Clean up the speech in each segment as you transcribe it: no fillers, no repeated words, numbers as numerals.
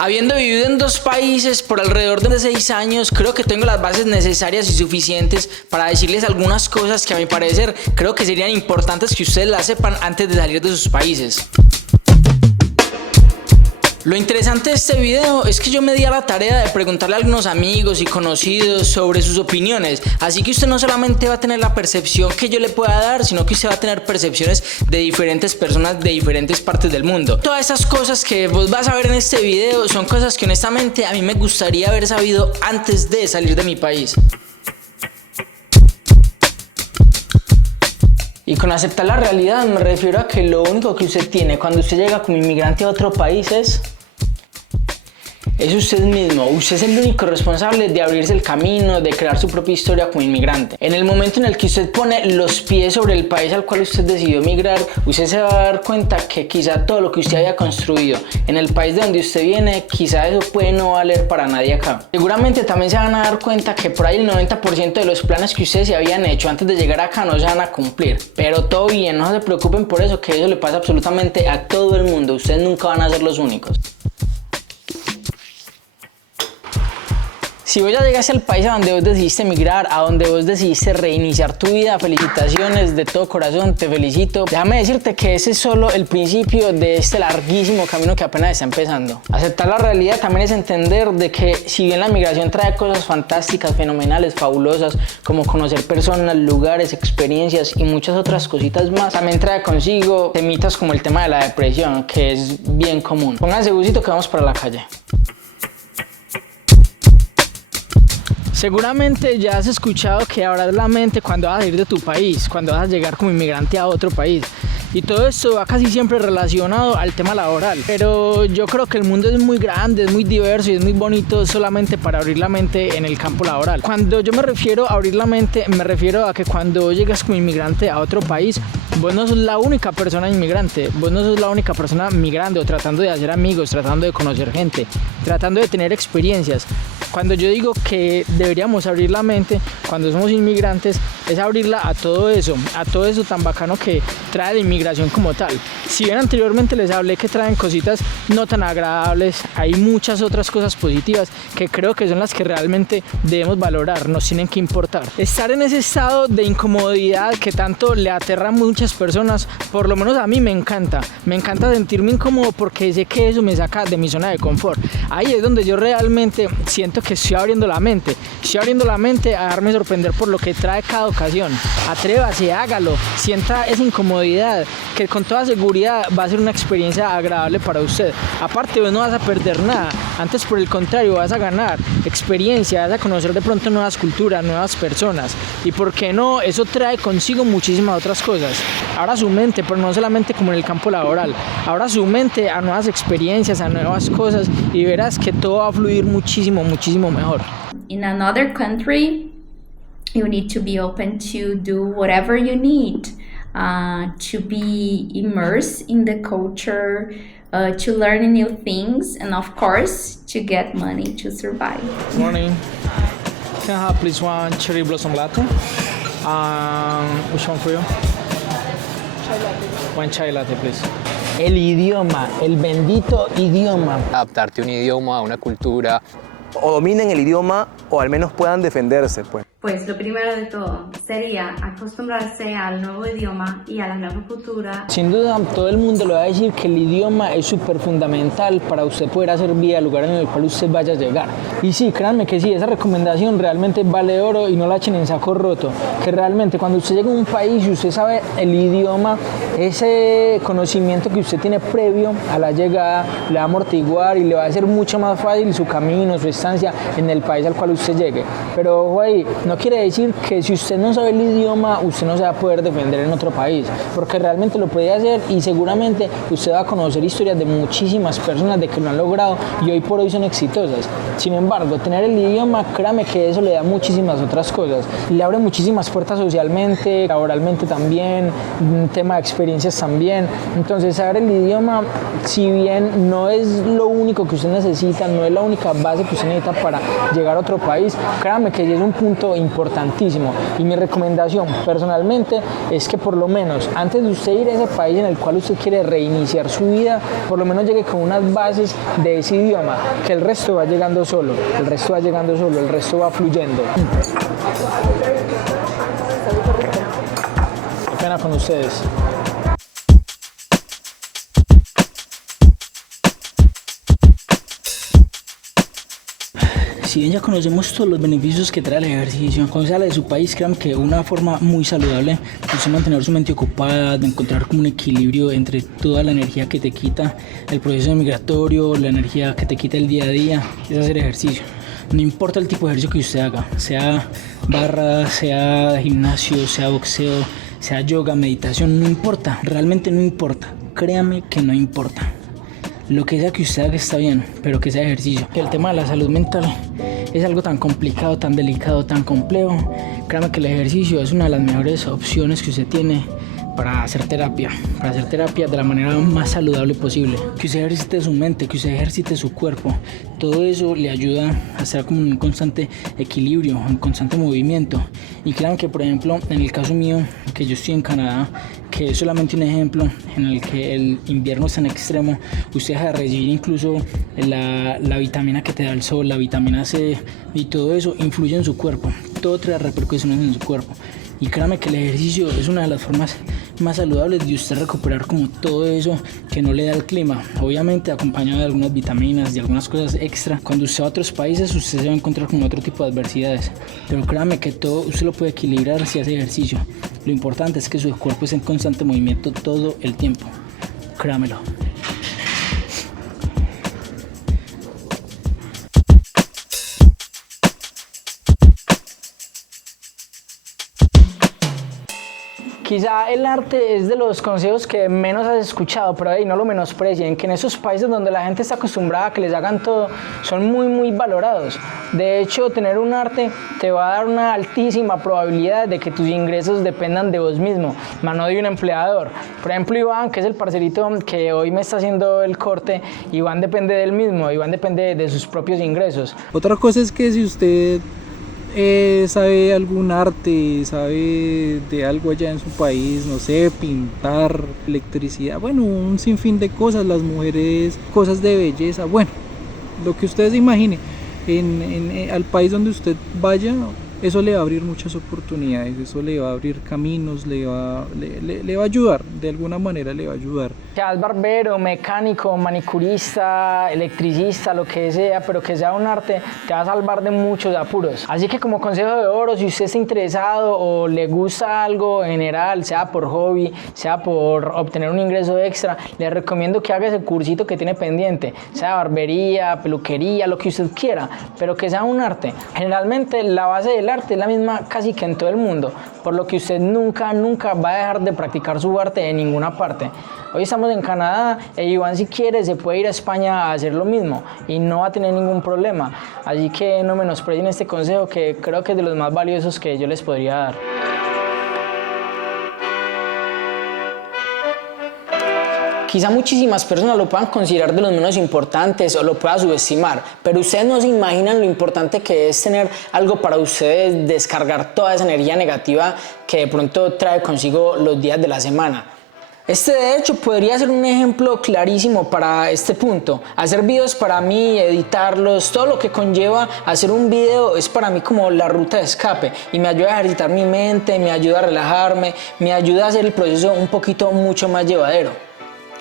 Habiendo vivido en dos países por alrededor de 6 años, creo que tengo las bases necesarias y suficientes para decirles algunas cosas que a mi parecer creo que serían importantes que ustedes las sepan antes de salir de sus países. Lo interesante de este video es que yo me di a la tarea de preguntarle a algunos amigos y conocidos sobre sus opiniones, así que usted no solamente va a tener la percepción que yo le pueda dar, sino que usted va a tener percepciones de diferentes personas de diferentes partes del mundo. Todas esas cosas que vos vas a ver en este video son cosas que honestamente a mí me gustaría haber sabido antes de salir de mi país. Y con aceptar la realidad me refiero a que lo único que usted tiene cuando usted llega como inmigrante a otro país es usted mismo. Usted es el único responsable de abrirse el camino, de crear su propia historia como inmigrante. En el momento en el que usted pone los pies sobre el país al cual usted decidió emigrar, usted se va a dar cuenta que quizá todo lo que usted haya construido en el país de donde usted viene, quizá eso puede no valer para nadie acá. Seguramente también se van a dar cuenta que por ahí el 90% de los planes que ustedes se habían hecho antes de llegar acá no se van a cumplir. Pero todo bien, no se preocupen por eso, que eso le pasa absolutamente a todo el mundo. Ustedes nunca van a ser los únicos. Si vos ya llegaste al país a donde vos decidiste emigrar, a donde vos decidiste reiniciar tu vida, felicitaciones, de todo corazón, te felicito. Déjame decirte que ese es solo el principio de este larguísimo camino que apenas está empezando. Aceptar la realidad también es entender de que si bien la migración trae cosas fantásticas, fenomenales, fabulosas, como conocer personas, lugares, experiencias y muchas otras cositas más, también trae consigo temitas como el tema de la depresión, que es bien común. Pónganse busito que vamos para la calle. Seguramente ya has escuchado que abras la mente cuando vas a ir de tu país, cuando vas a llegar como inmigrante a otro país. Y todo esto va casi siempre relacionado al tema laboral. Pero yo creo que el mundo es muy grande, es muy diverso y es muy bonito solamente para abrir la mente en el campo laboral. Cuando yo me refiero a abrir la mente, me refiero a que cuando llegas como inmigrante a otro país, vos no sos la única persona inmigrante, vos no sos la única persona migrando, tratando de hacer amigos, tratando de conocer gente, tratando de tener experiencias. Cuando yo digo que deberíamos abrir la mente cuando somos inmigrantes, es abrirla a todo eso tan bacano que trae la inmigración como tal. Si bien anteriormente les hablé que traen cositas no tan agradables, hay muchas otras cosas positivas que creo que son las que realmente debemos valorar, nos tienen que importar. Estar en ese estado de incomodidad que tanto le aterra a muchas personas, por lo menos a mí me encanta sentirme incómodo porque sé que eso me saca de mi zona de confort. Ahí es donde yo realmente siento que estoy abriendo la mente a dejarme sorprender por lo que trae cada ocasión. Atrévase, hágalo, sienta esa incomodidad que con toda seguridad va a ser una experiencia agradable para usted. Aparte, vos no vas a perder nada, antes por el contrario vas a ganar experiencia, vas a conocer de pronto nuevas culturas, nuevas personas, y por qué no, eso trae consigo muchísimas otras cosas. Abra su mente, pero no solamente como en el campo laboral, abra su mente a nuevas experiencias, a nuevas cosas, y verás que todo va a fluir muchísimo mejor. In another country, you need to be open to do whatever you need, to be immersed in the culture, to learn new things, and of course, to get money to survive. Morning. Can I have please one cherry blossom latte? Which one for you? Chai latte. One chai latte, please. El idioma, el bendito idioma. Adaptarte a un idioma, a una cultura. O dominen el idioma o al menos puedan defenderse, pues. Pues lo primero de todo sería acostumbrarse al nuevo idioma y a la nueva cultura. Sin duda, todo el mundo le va a decir que el idioma es súper fundamental para usted poder hacer vida al lugar en el cual usted vaya a llegar. Y sí, créanme que sí, esa recomendación realmente vale oro y no la echen en saco roto. Que realmente cuando usted llega a un país y usted sabe el idioma, ese conocimiento que usted tiene previo a la llegada le va a amortiguar y le va a hacer mucho más fácil su camino, su estancia en el país al cual usted llegue. Pero ojo ahí, no quiere decir que si usted no sabe el idioma, usted no se va a poder defender en otro país, porque realmente lo puede hacer y seguramente usted va a conocer historias de muchísimas personas de que lo han logrado y hoy por hoy son exitosas. Sin embargo, tener el idioma, créame que eso le da muchísimas otras cosas. Le abre muchísimas puertas socialmente, laboralmente también, un tema de experiencias también. Entonces, saber el idioma, si bien no es lo único que usted necesita, no es la única base que usted necesita para llegar a otro país, créame que es un punto importantísimo. Y mi recomendación personalmente es que por lo menos antes de usted ir a ese país en el cual usted quiere reiniciar su vida, por lo menos llegue con unas bases de ese idioma, que el resto va llegando solo, el resto va llegando solo, el resto va fluyendo. Qué pena con ustedes. Si bien ya conocemos todos los beneficios que trae el ejercicio, cuando sale de su país, créanme que una forma muy saludable de usted mantener su mente ocupada, de encontrar como un equilibrio entre toda la energía que te quita el proceso migratorio, la energía que te quita el día a día, es hacer ejercicio. No importa el tipo de ejercicio que usted haga, sea barra, sea gimnasio, sea boxeo, sea yoga, meditación, no importa, realmente no importa, créame que no importa. Lo que sea que usted haga está bien, pero que sea ejercicio. El tema de la salud mental es algo tan complicado, tan delicado, tan complejo. Créame que el ejercicio es una de las mejores opciones que usted tiene para hacer terapia de la manera más saludable posible. Que usted ejercite su mente, que usted ejercite su cuerpo, todo eso le ayuda a estar como en un constante equilibrio, en constante movimiento. Y claro que, por ejemplo, en el caso mío, que yo estoy en Canadá, que es solamente un ejemplo en el que el invierno es tan extremo, usted deja de recibir incluso la vitamina que te da el sol, la vitamina C, y todo eso influye en su cuerpo, todo trae repercusiones en su cuerpo. Y créame que el ejercicio es una de las formas más saludables de usted recuperar como todo eso que no le da el clima, obviamente acompañado de algunas vitaminas y algunas cosas extra. Cuando usted va a otros países usted se va a encontrar con otro tipo de adversidades, pero créame que todo usted lo puede equilibrar si hace ejercicio. Lo importante es que su cuerpo esté en constante movimiento todo el tiempo, créamelo. Quizá el arte es de los consejos que menos has escuchado, pero ahí no lo menosprecien, que en esos países donde la gente está acostumbrada a que les hagan todo, son muy valorados. De hecho, tener un arte te va a dar una altísima probabilidad de que tus ingresos dependan de vos mismo, más no de un empleador. Por ejemplo, Iván, que es el parcerito que hoy me está haciendo el corte, Iván depende de él mismo, Iván depende de sus propios ingresos. Otra cosa es que si usted sabe algún arte, sabe de algo allá en su país, no sé, pintar, electricidad, bueno, un sinfín de cosas, las mujeres, cosas de belleza, bueno, lo que usted se imagine, al país donde usted vaya, eso le va a abrir muchas oportunidades, eso le va a abrir caminos, le va a ayudar, de alguna manera le va a ayudar. Seas barbero, mecánico, manicurista, electricista, lo que sea, pero que sea un arte, te va a salvar de muchos apuros. Así que como consejo de oro, si usted está interesado o le gusta algo en general, sea por hobby, sea por obtener un ingreso extra, le recomiendo que haga ese cursito que tiene pendiente, sea barbería, peluquería, lo que usted quiera, pero que sea un arte. Generalmente la base del arte es la misma casi que en todo el mundo, por lo que usted nunca va a dejar de practicar su arte en ninguna parte. Hoy estamos en Canadá e Iván, si quiere, se puede ir a España a hacer lo mismo y no va a tener ningún problema. Así que no menosprecien este consejo, que creo que es de los más valiosos que yo les podría dar. Quizá muchísimas personas lo puedan considerar de los menos importantes o lo puedan subestimar, pero ustedes no se imaginan lo importante que es tener algo para ustedes, descargar toda esa energía negativa que de pronto trae consigo los días de la semana. Este de hecho podría ser un ejemplo clarísimo para este punto. Hacer videos para mí, editarlos, todo lo que conlleva hacer un video es para mí como la ruta de escape y me ayuda a ejercitar mi mente, me ayuda a relajarme, me ayuda a hacer el proceso un poquito mucho más llevadero.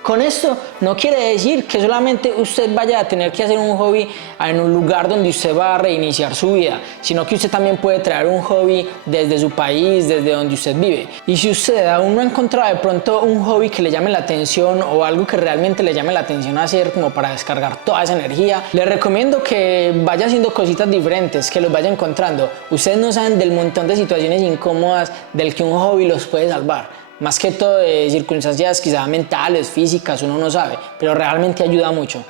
Con esto no quiere decir que solamente usted vaya a tener que hacer un hobby en un lugar donde usted va a reiniciar su vida, sino que usted también puede traer un hobby desde su país, desde donde usted vive. Y si usted aún no ha encontrado de pronto un hobby que le llame la atención o algo que realmente le llame la atención hacer como para descargar toda esa energía, le recomiendo que vaya haciendo cositas diferentes, que los vaya encontrando. Ustedes no saben del montón de situaciones incómodas del que un hobby los puede salvar. Más que todo de circunstancias quizás mentales, físicas, uno no sabe, pero realmente ayuda mucho.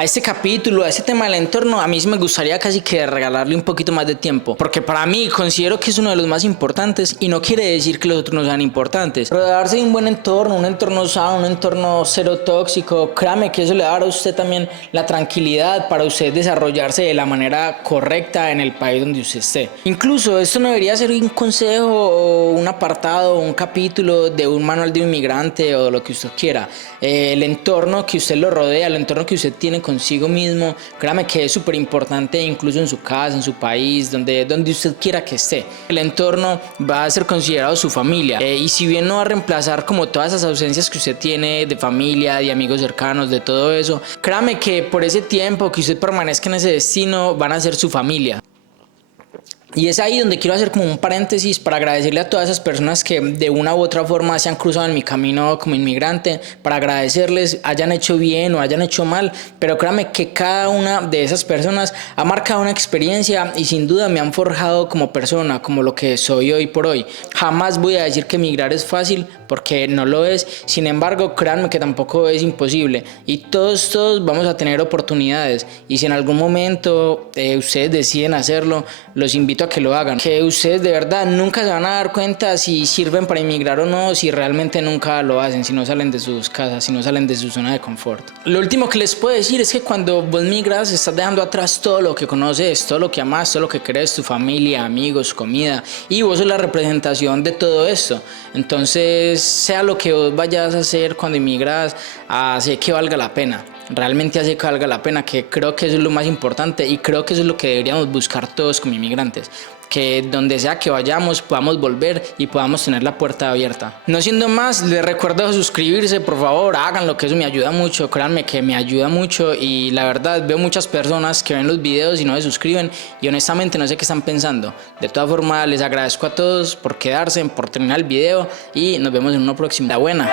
a este capítulo, a este tema del entorno, a mí sí me gustaría casi que regalarle un poquito más de tiempo, porque para mí considero que es uno de los más importantes y no quiere decir que los otros no sean importantes. Rodearse de un buen entorno, un entorno sano, un entorno cero tóxico, créame que eso le va a dar a usted también la tranquilidad para usted desarrollarse de la manera correcta en el país donde usted esté. Incluso esto no debería ser un consejo o un apartado o un capítulo de un manual de un inmigrante o lo que usted quiera. El entorno que usted lo rodea, el entorno que usted tiene consigo mismo, créame que es súper importante, incluso en su casa, en su país, donde usted quiera que esté. El entorno va a ser considerado su familia, y si bien no va a reemplazar como todas esas ausencias que usted tiene de familia, de amigos cercanos, de todo eso, créame que por ese tiempo que usted permanezca en ese destino van a ser su familia. Y es ahí donde quiero hacer como un paréntesis para agradecerle a todas esas personas que de una u otra forma se han cruzado en mi camino como inmigrante, para agradecerles, hayan hecho bien o hayan hecho mal, pero créanme que cada una de esas personas ha marcado una experiencia y sin duda me han forjado como persona, como lo que soy hoy por hoy. Jamás voy a decir que emigrar es fácil, porque no lo es, sin embargo créanme que tampoco es imposible y todos vamos a tener oportunidades, y si en algún momento ustedes deciden hacerlo, los invito a que lo hagan, que ustedes de verdad nunca se van a dar cuenta si sirven para emigrar o no, si realmente nunca lo hacen, si no salen de sus casas, si no salen de su zona de confort. Lo último que les puedo decir es que cuando vos migras estás dejando atrás todo lo que conoces, todo lo que amas, todo lo que crees, tu familia, amigos, comida, y vos sos la representación de todo esto. Entonces, sea lo que vos vayas a hacer cuando emigras, hace que valga la pena. Realmente hace que valga la pena, que creo que eso es lo más importante y creo que eso es lo que deberíamos buscar todos como inmigrantes, que donde sea que vayamos podamos volver y podamos tener la puerta abierta. No siendo más, les recuerdo suscribirse, por favor, háganlo, que eso me ayuda mucho, créanme que me ayuda mucho, y la verdad veo muchas personas que ven los videos y no se suscriben y honestamente no sé qué están pensando. De todas formas, les agradezco a todos por quedarse, por terminar el video y nos vemos en uno próximo. La buena.